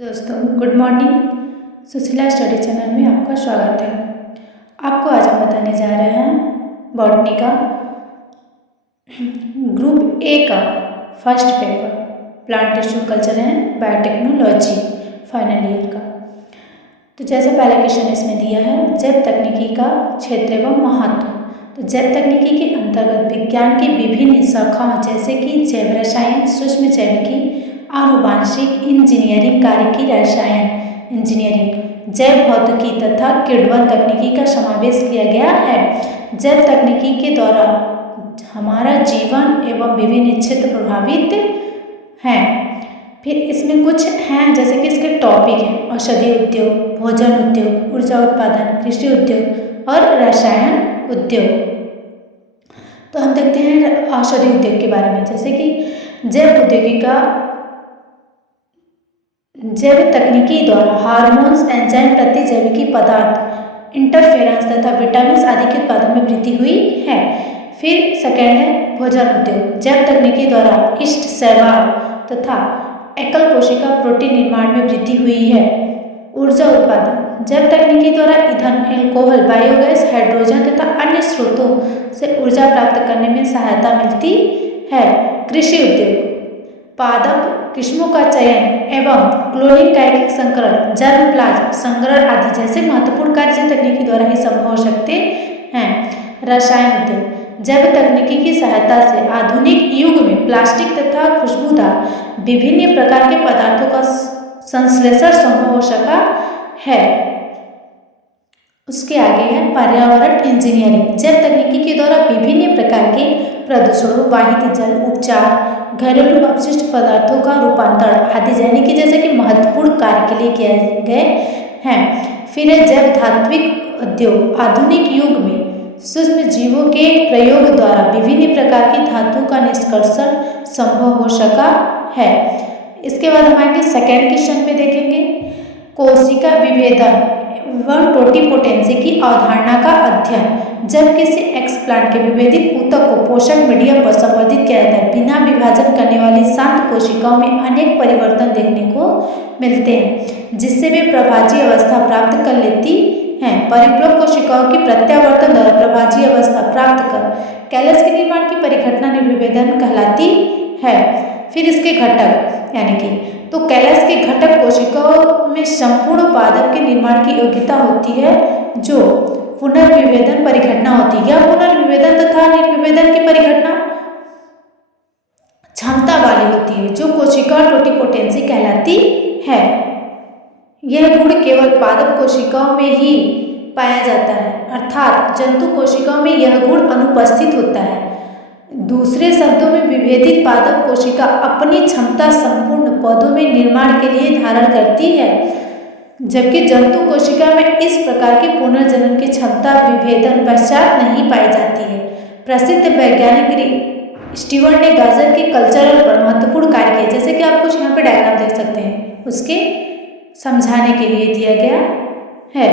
दोस्तों good morning. Sushila study channel में आपका स्वागत है। आपको आज हम बताने जा रहे हैं बॉटनी का ग्रुप ए का first paper plant tissue culture and biotechnology final year का। तो जैसे पहला क्वेश्चन इसमें दिया है, जैव तकनीकी का क्षेत्र एवं महत्व। तो जैव तकनीकी के अंतर्गत विज्ञान की विभिन्न शाखाओं जैसे कि जैव रसायन, सूक्ष्म जैविकी, आनुवांशिक इंजीनियरिंग, कार्यकी रसायन इंजीनियरिंग, जैव भौतिकी तथा किण्वन तकनीकी का समावेश किया गया है। जैव तकनीकी के द्वारा हमारा जीवन एवं विभिन्न क्षेत्र प्रभावित हैं। फिर इसमें कुछ हैं जैसे कि इसके टॉपिक हैं औषधि उद्योग, भोजन उद्योग, ऊर्जा उत्पादन, कृषि उद्योग और रसायन उद्योग। तो हम देखते हैं औषधि उद्योग के बारे में, जैसे कि जैव उद्योगी का जैव तकनीकी द्वारा हार्मोन्स, एंजाइम, प्रतिजैविकी पदार्थ, इंटरफेरेंस तथा विटामिन आदि के उत्पादन में वृद्धि हुई है। फिर सेकेंड है भोजन उद्योग। जैव तकनीकी द्वारा इष्ट, शैवाल तथा एकल कोशिका प्रोटीन निर्माण में वृद्धि हुई है। ऊर्जा उत्पादन। जैव तकनीकी द्वारा ईंधन, एल्कोहल, बायोगैस, हाइड्रोजन तथा अन्य स्रोतों से ऊर्जा प्राप्त करने में सहायता मिलती है। कृषि उद्योग पादप किस्मों का चयन एवं क्लोनिंग, कायिक संकरण, जर्मप्लाज्म संग्रहण आदि जैसे महत्वपूर्ण कार्य जैव तकनीकी द्वारा ही संभव हो सकते हैं। रसायन उद्योग जैव तकनीकी की सहायता से आधुनिक युग में प्लास्टिक तथा खुशबूदार विभिन्न प्रकार के पदार्थों का संश्लेषण संभव हो सका है। उसके आगे है पर्यावरण इंजीनियरिंग। जैव तकनीकी के द्वारा विभिन्न प्रकार के प्रदूषणों, वाहित जल उपचार, घरेलू अपशिष्ट पदार्थों का रूपांतरण आदि यानी कि जैसे कि महत्वपूर्ण कार्य के लिए किए गए हैं। फिर है जैव धात्विक उद्योग। आधुनिक युग में सूक्ष्म जीवों के प्रयोग द्वारा विभिन्न प्रकार की धातुओं का निष्कर्षण संभव हो सका है। इसके बाद हम आगे सेकेंड क्वेश्चन पे देखेंगे कोशिका विभेदन एवं टोटिपोटेंसी की अवधारणा का अध्ययन। जब किसी एक्सप्लांट के विभेदित ऊतक को पोषक मीडियम पर संवर्धित किया जाता है, बिना विभाजन करने वाली शांत कोशिकाओं में अनेक परिवर्तन देखने को मिलते हैं, जिससे वे प्रभाजी अवस्था प्राप्त कर लेती हैं। परिपक्व कोशिकाओं की प्रत्यावर्तन द्वारा प्रभाजी अवस्था प्राप्त कर कैलस के निर्माण की परिघटना निर्विभेदन कहलाती है। फिर इसके घटक यानी कि तो कैलस के घटक कोशिकाओं में संपूर्ण पादप के निर्माण की योग्यता होती है, जो पुनर्विभेदन परिघटना होती है। यह पुनर्विभेदन तथा निर्विभेदन की परिघटना क्षमता वाली होती है, जो कोशिका टोटिपोटेंसी कहलाती है। यह गुण केवल पादप कोशिकाओं में ही पाया जाता है, अर्थात जंतु कोशिकाओं में यह गुण अनुपस्थित होता है। दूसरे शब्दों में विभेदित पादप कोशिका अपनी क्षमता संपूर्ण पौधों में निर्माण के लिए धारण करती है, जबकि जंतु कोशिका में इस प्रकार के पुनर्जनन की क्षमता विभेदन पश्चात नहीं पाई जाती है। प्रसिद्ध वैज्ञानिक स्टीवर्ट ने गाजर के कल्चरल पर महत्वपूर्ण कार्य किया, जैसे कि आप कुछ यहाँ पे डायग्राम देख सकते हैं, उसके समझाने के लिए दिया गया है।